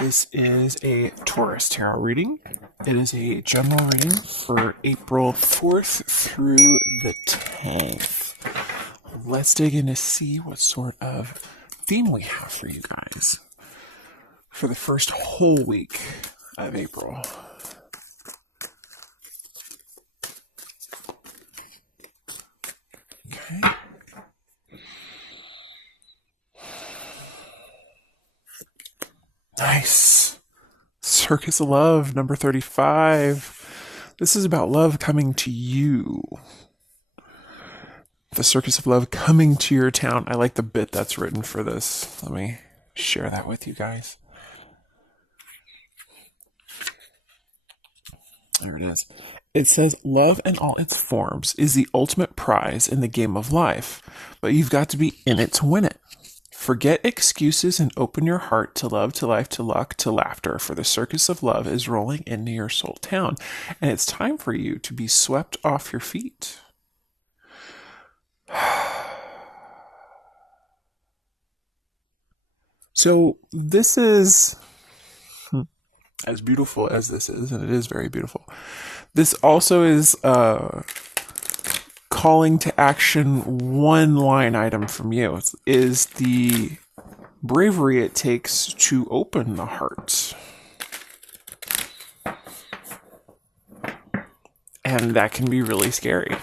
This is a Taurus tarot reading. It is a general reading for April 4th through the 10th. Let's dig in to see what sort of theme we have for you guys for the first whole week of April. Okay. Nice. Circus of Love, number 35. This is about love coming to you. The Circus of Love coming to your town. I like the bit that's written for this. Let me share that with you guys. There it is. It says, love in all its forms is the ultimate prize in the game of life, but you've got to be in it to win it. Forget excuses and open your heart to love, to life, to luck, to laughter, for the Circus of Love is rolling into your soul town, and it's time for you to be swept off your feet. So this is, as beautiful as this is, and it is very beautiful, this also is calling to action one line item from you, is the bravery it takes to open the heart. And that can be really scary.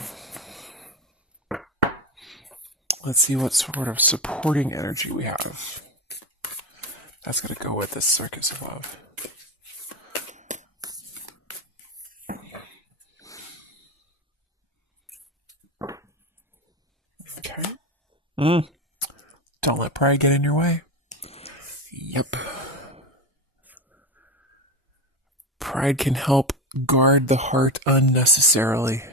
Let's see what sort of supporting energy we have. That's going to go with this Circus of Love. Okay. Don't let pride get in your way. Yep. Pride can help guard the heart unnecessarily.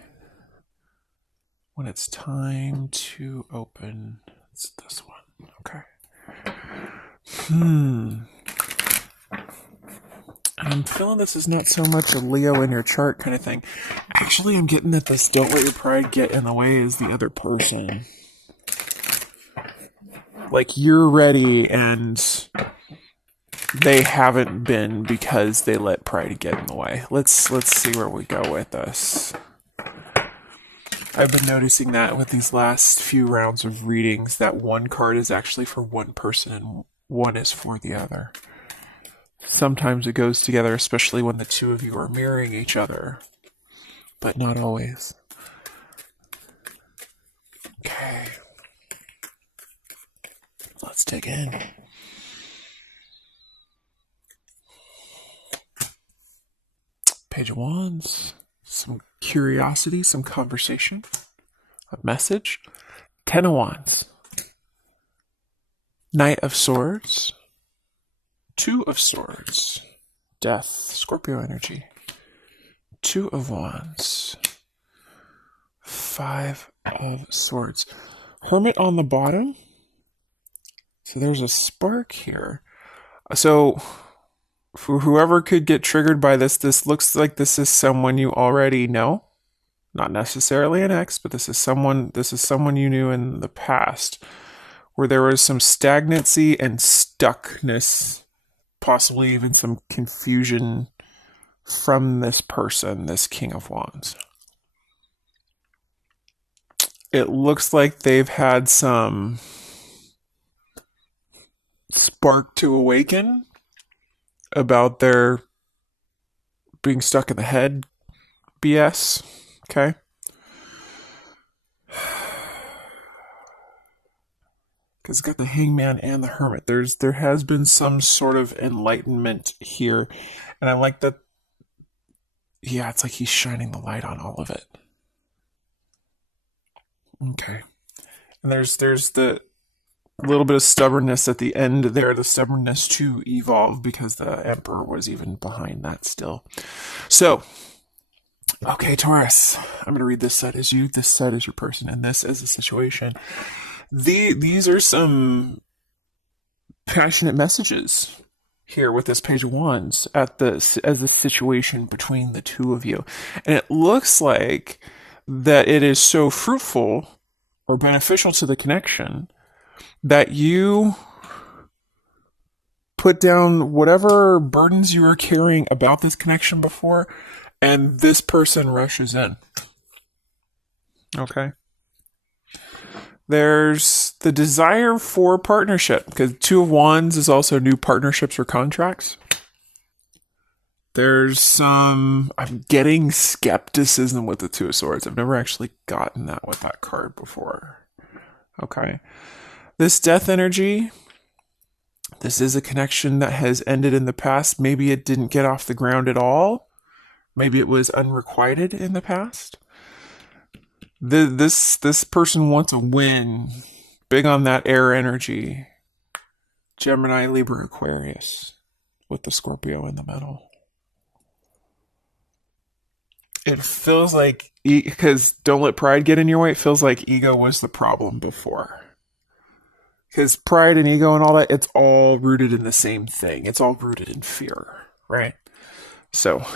When it's time to open, it's this one. Okay. I'm feeling this is not so much a Leo in your chart kind of thing. Actually, I'm getting that this don't let your pride get in the way is the other person. Like, you're ready and they haven't been because they let pride get in the way. Let's see where we go with this. I've been noticing that with these last few rounds of readings, that one card is actually for one person and one is for the other. Sometimes it goes together, especially when the two of you are mirroring each other, but not always. Okay. Let's dig in. Page of Wands. Some curiosity, some conversation, a message. 10 of Wands. Knight of Swords. 2 of Swords. Death, Scorpio energy. 2 of Wands. 5 of Swords. Hermit on the bottom. So there's a spark here. So for whoever could get triggered by this, this looks like this is someone you already know. Not necessarily an ex, but this is someone you knew in the past where there was some stagnancy and stuckness, possibly even some confusion from this person, this King of Wands. It looks like they've had some spark to awaken about their being stuck in the head BS. Okay. Because it's got the Hangman and the Hermit. There has been some sort of enlightenment here. And I like that. Yeah, it's like he's shining the light on all of it. Okay. And there's the little bit of stubbornness at the end there, the stubbornness to evolve, because the Emperor was even behind that still. So, okay, Taurus, I'm going to read this set as you, this set as your person, and this as a situation. These are some passionate messages here with this Page of Wands as a situation between the two of you. And it looks like that it is so fruitful or beneficial to the connection that you put down whatever burdens you were carrying about this connection before, and this person rushes in. Okay. There's the desire for partnership, because Two of Wands is also new partnerships or contracts. There's some, I'm getting skepticism with the Two of Swords. I've never actually gotten that with that card before. Okay. This death energy, this is a connection that has ended in the past. Maybe it didn't get off the ground at all. Maybe it was unrequited in the past. This person wants a win. Big on that air energy. Gemini, Libra, Aquarius with the Scorpio in the middle. It feels like, because don't let pride get in your way, it feels like ego was the problem before. Because pride and ego and all that, it's all rooted in the same thing. It's all rooted in fear, right? So,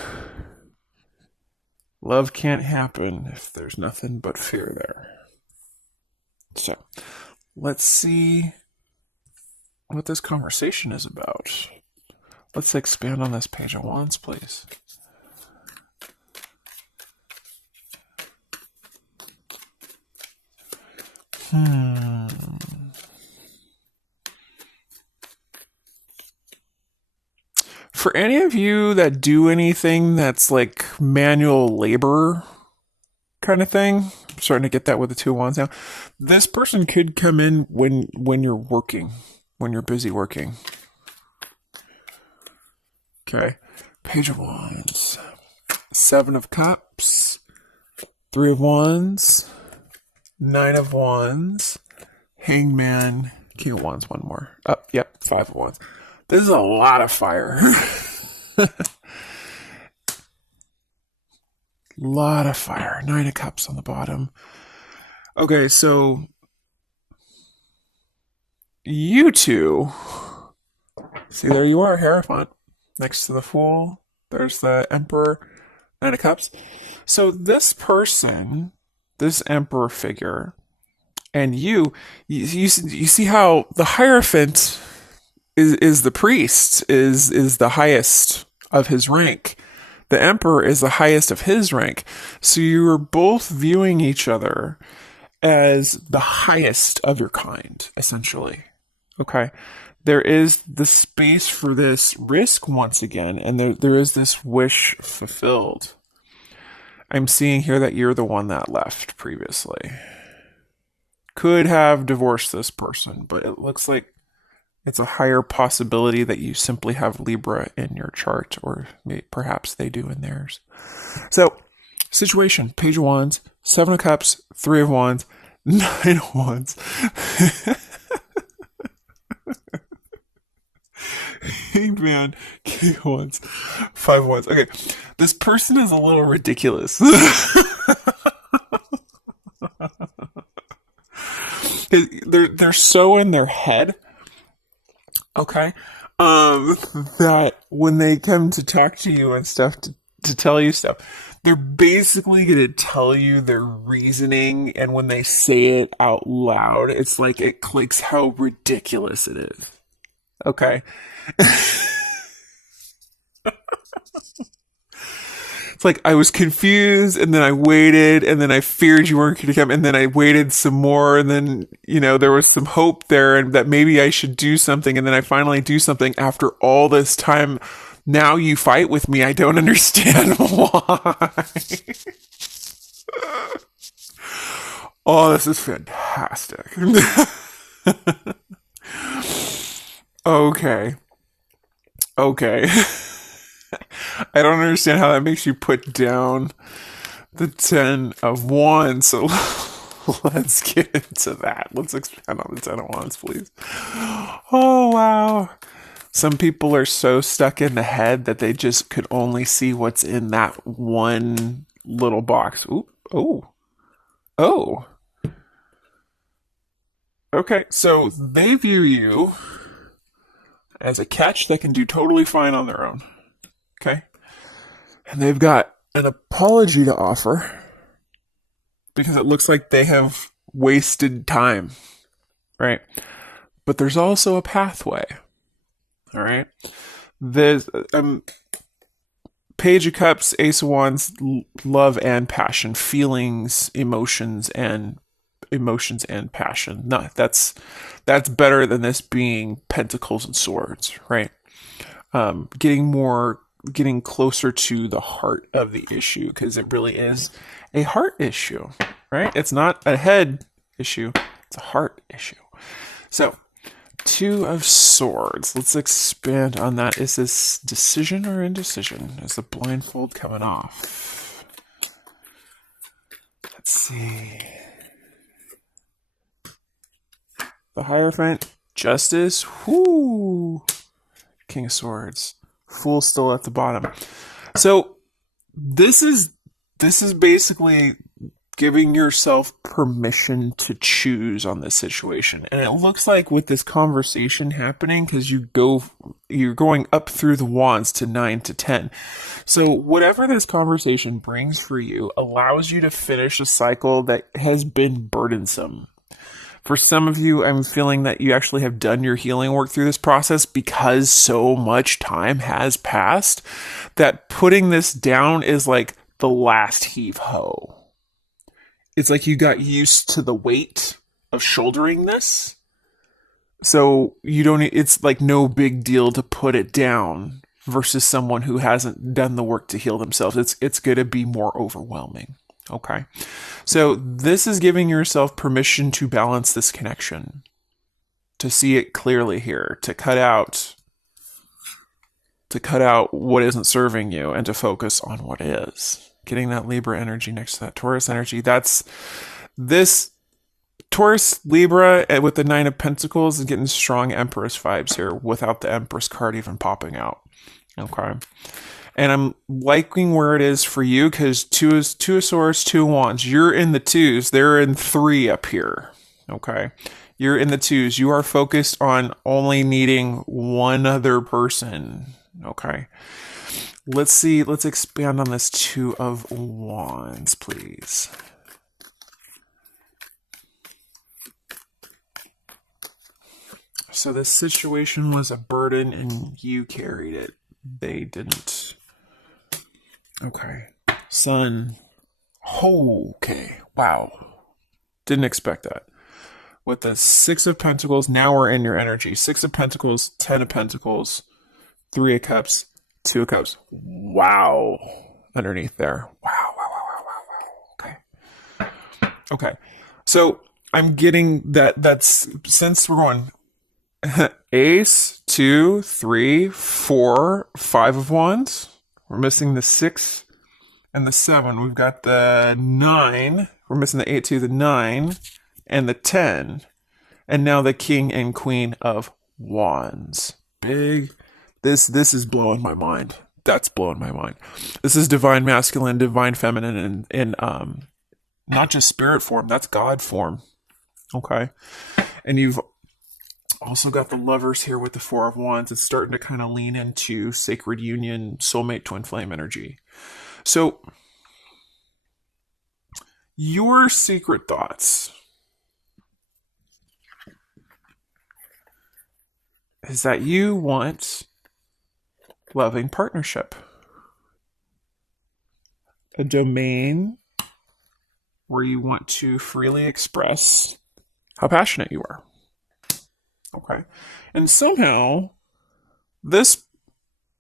love can't happen if there's nothing but fear there. So, let's see what this conversation is about. Let's expand on this Page of Wands, please. For any of you that do anything that's like manual labor kind of thing, I'm starting to get that with the Two of Wands now. This person could come in when you're working, when you're busy working. Okay. Page of Wands. Seven of Cups. Three of Wands. Nine of Wands. Hangman. King of Wands, one more. Oh, yep, Five of Wands. This is a lot of fire. Lot of fire. Nine of Cups on the bottom. Okay, so you two. See, there you are, Hierophant. Next to the Fool. There's the Emperor. Nine of Cups. So this person, this Emperor figure, and you see how the Hierophant is the priest, is the highest of his rank. The Emperor is the highest of his rank. So you are both viewing each other as the highest of your kind, essentially. Okay? There is the space for this risk once again, and there is this wish fulfilled. I'm seeing here that you're the one that left previously. Could have divorced this person, but it looks like it's a higher possibility that you simply have Libra in your chart, or perhaps they do in theirs. So, situation, Page of Wands, Seven of Cups, Three of Wands, Nine of Wands. Man, King of Wands, Five of Wands. Okay, this person is a little ridiculous. They're so in their head, okay, that when they come to talk to you and stuff, to tell you stuff, they're basically going to tell you their reasoning, and when they say it out loud, it's like it clicks how ridiculous it is. Okay? It's like I was confused, and then I waited, and then I feared you weren't going to come, and then I waited some more, and then, there was some hope there, and that maybe I should do something, and then I finally do something after all this time. Now you fight with me. I don't understand why. Oh, this is fantastic. Okay. I don't understand how that makes you put down the Ten of Wands, so let's get into that. Let's expand on the Ten of Wands, please. Oh, wow. Some people are so stuck in the head that they just could only see what's in that one little box. Ooh, oh. Okay, so they view you as a catch that can do totally fine on their own. Okay? And they've got an apology to offer because it looks like they have wasted time, right? But there's also a pathway. All right. There's Page of Cups, Ace of Wands, love and passion, feelings, emotions and passion. No, that's better than this being Pentacles and Swords, right? Getting closer to the heart of the issue, because it really is a heart issue, right? It's not a head issue, it's a heart issue. So, Two of Swords. Let's expand on that. Is this decision or indecision? Is the blindfold coming off? Let's see. The Hierophant. Justice. Whoo. King of Swords. Fool still at the bottom. So this is basically giving yourself permission to choose on this situation. And it looks like with this conversation happening, because you're going up through the wands to 9 to 10. So whatever this conversation brings for you allows you to finish a cycle that has been burdensome. For some of you, I'm feeling that you actually have done your healing work through this process because so much time has passed that putting this down is like the last heave ho. It's like you got used to the weight of shouldering this. So it's like no big deal to put it down versus someone who hasn't done the work to heal themselves. It's going to be more overwhelming. Okay. So this is giving yourself permission to balance this connection, to see it clearly here, to cut out what isn't serving you and to focus on what is. Getting that Libra energy next to that Taurus energy. That's this Taurus Libra with the Nine of Pentacles is getting strong Empress vibes here without the Empress card even popping out. Okay. And I'm liking where it is for you because two of Swords, 2 of Wands. You're in the 2s. They're in 3 up here. Okay. You're in the 2s. You are focused on only needing one other person. Okay. Let's see. Let's expand on this 2 of Wands, please. So this situation was a burden and you carried it. They didn't. Okay. Sun. Okay. Wow. Didn't expect that. With the 6 of Pentacles, now we're in your energy. 6 of Pentacles, 10 of Pentacles, 3 of Cups, 2 of Cups. Wow. Underneath there. Wow. Okay. So I'm getting that's since we're going Ace, 2, 3, 4, 5 of Wands. We're missing the 6 and the 7. We've got the 9. We're missing the 8, 2, the 9, and the 10. And now the King and Queen of Wands. Big. This is blowing my mind. That's blowing my mind. This is divine masculine, divine feminine, and not just spirit form. That's God form. Okay. And you've also got the Lovers here with the 4 of Wands. It's starting to kind of lean into sacred union, soulmate, twin flame energy. So, your secret thoughts is that you want loving partnership. A domain where you want to freely express how passionate you are. Okay. And somehow, this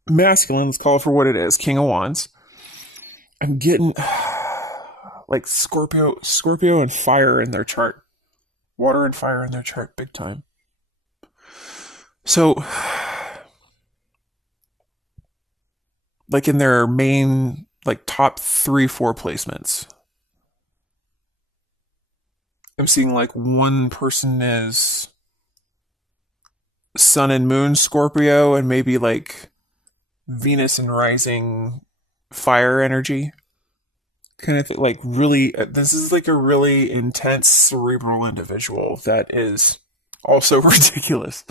masculine, let's call it for what it is, King of Wands, I'm getting like Scorpio and fire in their chart. Water and fire in their chart, big time. So, like in their main, like top 3, 4 placements, I'm seeing like one person is Sun and Moon Scorpio, and maybe like Venus and Rising fire energy. Kind of like really, this is like a really intense cerebral individual that is also ridiculous.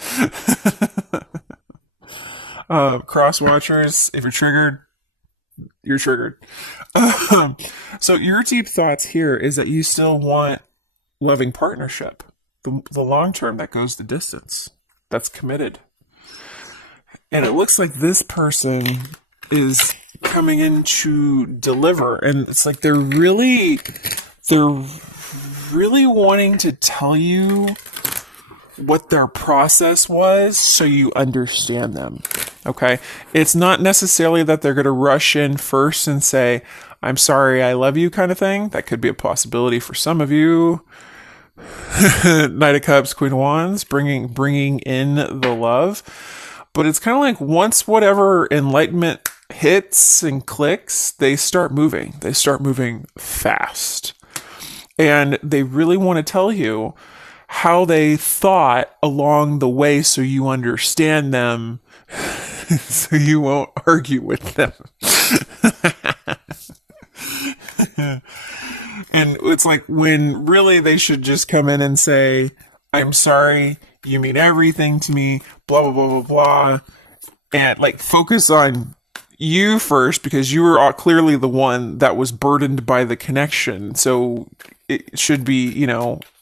Cross watchers, if you're triggered, you're triggered. So your deep thoughts here is that you still want loving partnership, the long term that goes the distance, that's committed. And it looks like this person is coming in to deliver. And it's like they're really wanting to tell you what their process was so you understand them. Okay? It's not necessarily that they're going to rush in first and say, I'm sorry, I love you kind of thing. That could be a possibility for some of you. Knight of Cups, Queen of Wands, bringing in the love. But it's kind of like once whatever enlightenment hits and clicks, they start moving. They start moving fast. And they really want to tell you how they thought along the way so you understand them, so you won't argue with them. And it's like when really they should just come in and say, I'm sorry, you mean everything to me, blah, blah, blah, blah, blah. And like focus on you first because you were clearly the one that was burdened by the connection. So it should be,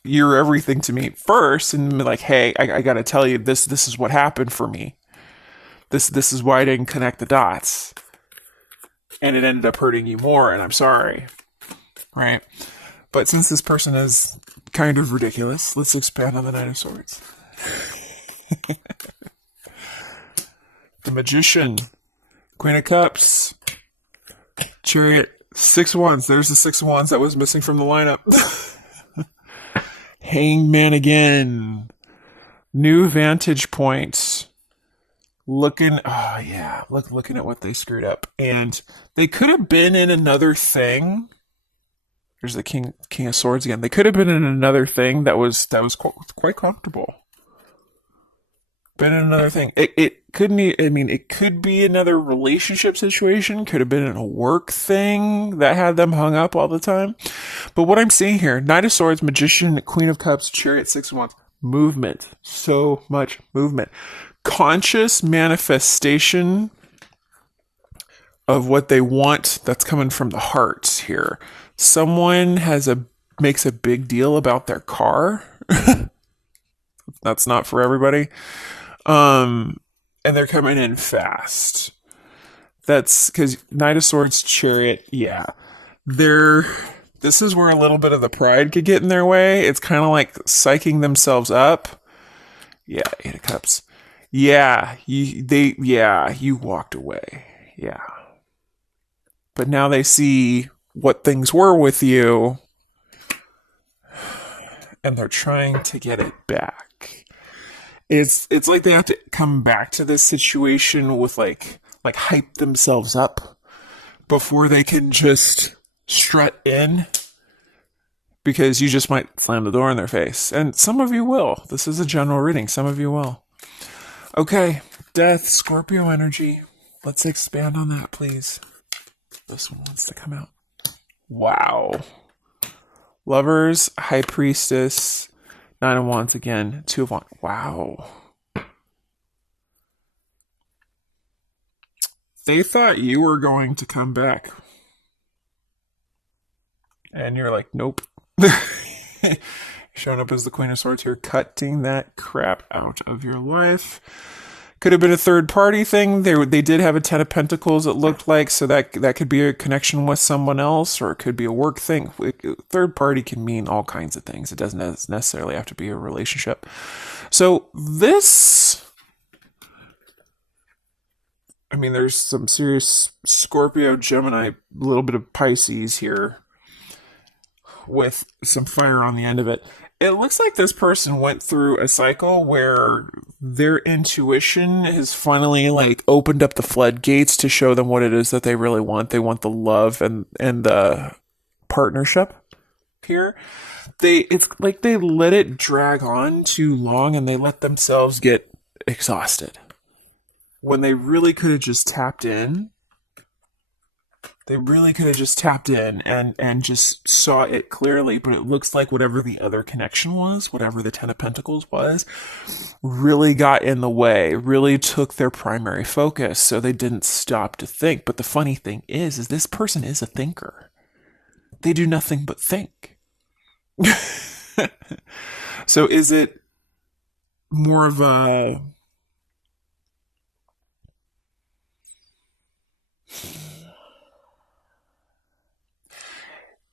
you're everything to me first and be like, hey, I got to tell you this is what happened for me. This is why I didn't connect the dots. And it ended up hurting you more and I'm sorry. Right? But since this person is kind of ridiculous, let's expand on the Knight of Swords. The Magician, Queen of Cups, Chariot, Six of Wands. There's the Six of Wands that was missing from the lineup. Hangman again. New vantage points. Looking at what they screwed up. And they could have been in another thing. There's the King of Swords again. They could have been in another thing that was quite comfortable. Been in another thing. It couldn't. It could be another relationship situation. Could have been in a work thing that had them hung up all the time. But what I'm seeing here: Knight of Swords, Magician, Queen of Cups, Chariot, Six of Wands, movement. So much movement. Conscious manifestation of what they want. That's coming from the heart here. Someone makes a big deal about their car. That's not for everybody. And they're coming in fast. That's because Knight of Swords, Chariot, yeah. This is where a little bit of the pride could get in their way. It's kind of like psyching themselves up. Yeah, Eight of Cups. Yeah, you walked away. Yeah. But now they see what things were with you, and they're trying to get it back. It's like they have to come back to this situation with like hype themselves up before they can just strut in, because you just might slam the door in their face. And some of you will. This is a general reading. Some of you will. Okay, Death, Scorpio energy. Let's expand on that, please. This one wants to come out. Wow. Lovers, High Priestess, Nine of Wands again, Two of Wands. Wow. They thought you were going to come back. And you're like, nope. Showing up as the Queen of Swords here, cutting that crap out of your life. Could have been a third party thing. They did have a Ten of Pentacles, it looked like, so that could be a connection with someone else, or it could be a work thing. Third party can mean all kinds of things. It doesn't necessarily have to be a relationship. So this, there's some serious Scorpio, Gemini, a little bit of Pisces here with some fire on the end of it. It looks like this person went through a cycle where their intuition has finally opened up the floodgates to show them what it is that they really want. They want the love and the partnership here. It's like they let it drag on too long and they let themselves get exhausted when they really could have just tapped in. They really could have just tapped in and just saw it clearly, but it looks like whatever the other connection was, whatever the Ten of Pentacles was, really got in the way, really took their primary focus, so they didn't stop to think. But the funny thing is this person is a thinker. They do nothing but think. So is it more of a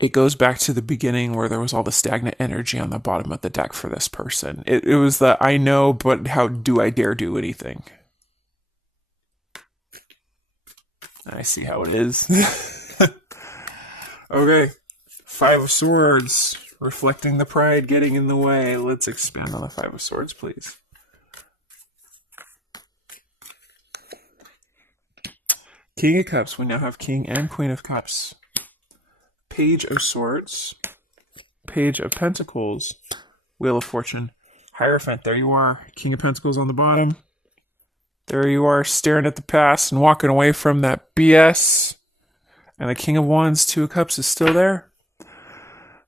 it goes back to the beginning where there was all the stagnant energy on the bottom of the deck for this person. It was the I know, but how do I dare do anything? I see how it is. Okay. Five of Swords. Reflecting the pride, getting in the way. Let's expand on the Five of Swords, please. King of Cups. We now have King and Queen of Cups. Page of Swords. Page of Pentacles. Wheel of Fortune. Hierophant. There you are. King of Pentacles on the bottom. There you are, staring at the past and walking away from that BS. And the King of Wands, Two of Cups is still there.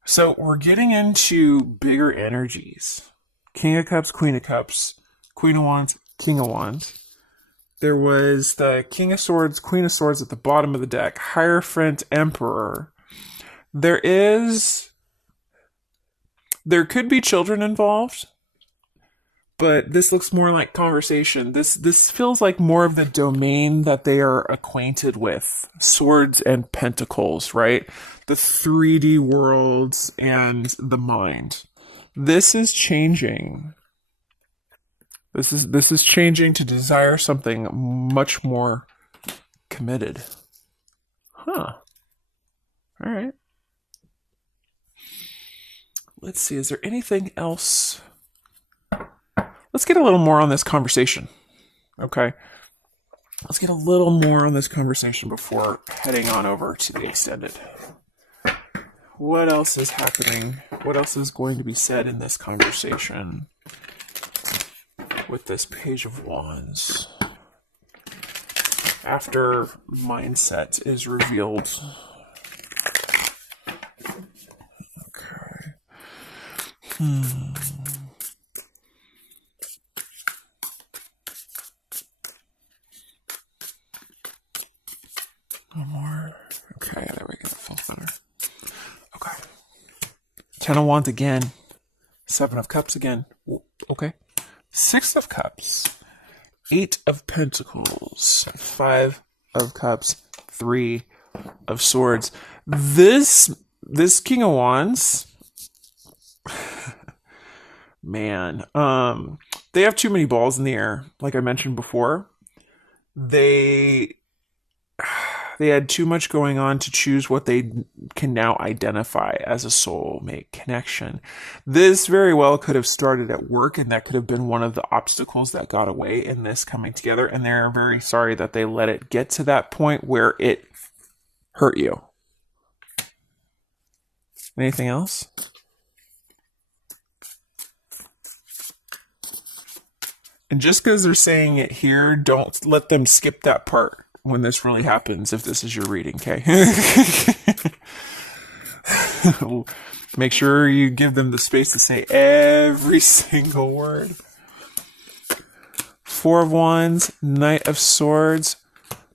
So we're getting into bigger energies. King of Cups, Queen of Cups, Queen of Wands, King of Wands. There was the King of Swords, Queen of Swords at the bottom of the deck. Hierophant, Emperor. There could be children involved, but this looks more like conversation. This feels like more of the domain that they are acquainted with. Swords and Pentacles, right? The 3D worlds and the mind. This is changing. This is changing to desire something much more committed. Huh. All right. Let's see, is there anything else? Let's get a little more on this conversation. Okay. Let's get a little more on this conversation before heading on over to the extended. What else is happening? What else is going to be said in this conversation with this Page of Wands? After mindset is revealed. Okay. One more. Okay, there we go. Felt better. Okay. Ten of Wands again. Seven of Cups again. Okay. Six of Cups. Eight of Pentacles. Five of Cups. Three of Swords. This King of Wands, man, they have too many balls in the air. Like I mentioned before, they had too much going on to choose what they can now identify as a soulmate connection. This very well could have started at work, and that could have been one of the obstacles that got away in this coming together. And they're very sorry that they let it get to that point where it hurt you. Anything else? And just because they're saying it here, don't let them skip that part when this really happens, if this is your reading, okay? Make sure you give them the space to say every single word. Four of Wands, Knight of Swords,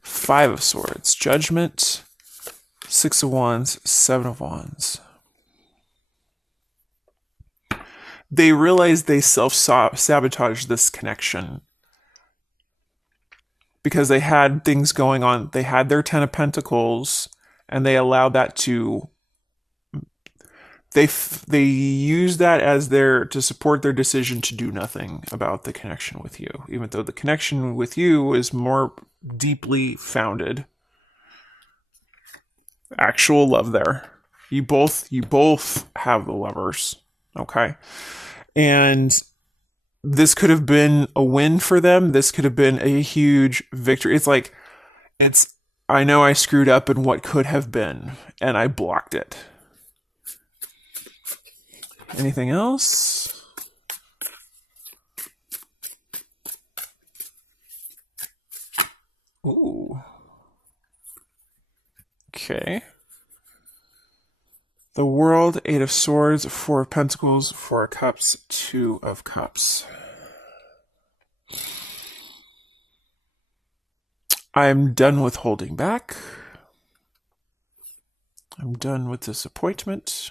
Five of Swords, Judgment, Six of Wands, Seven of Wands. They realized they self-sabotaged this connection because they had things going on. They had their Ten of Pentacles, and they allowed that to... They used that as to support their decision to do nothing about the connection with you, even though the connection with you is more deeply founded. Actual love there. You both have the lovers, okay? And this could have been a win for them. This could have been a huge victory. I know I screwed up in what could have been, and I blocked it. Anything else? Ooh. Okay. The World, Eight of Swords, Four of Pentacles, Four of Cups, Two of Cups. I'm done with holding back. I'm done with disappointment.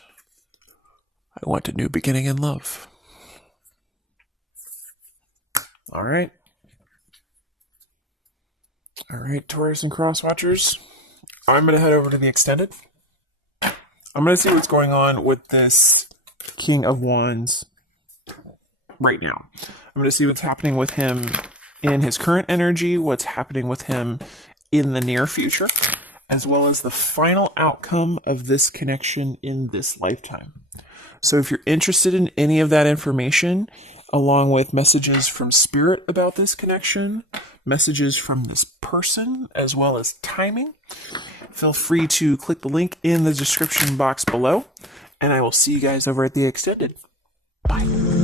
I want a new beginning in love. All right. All right, Taurus and Cross Watchers. I'm going to head over to the extended. I'm going to see what's going on with this King of Wands right now. I'm going to see what's happening with him in his current energy, what's happening with him in the near future, as well as the final outcome of this connection in this lifetime. So if you're interested in any of that information, along with messages from Spirit about this connection, messages from this person, as well as timing, feel free to click the link in the description box below, and I will see you guys over at the Extended. Bye.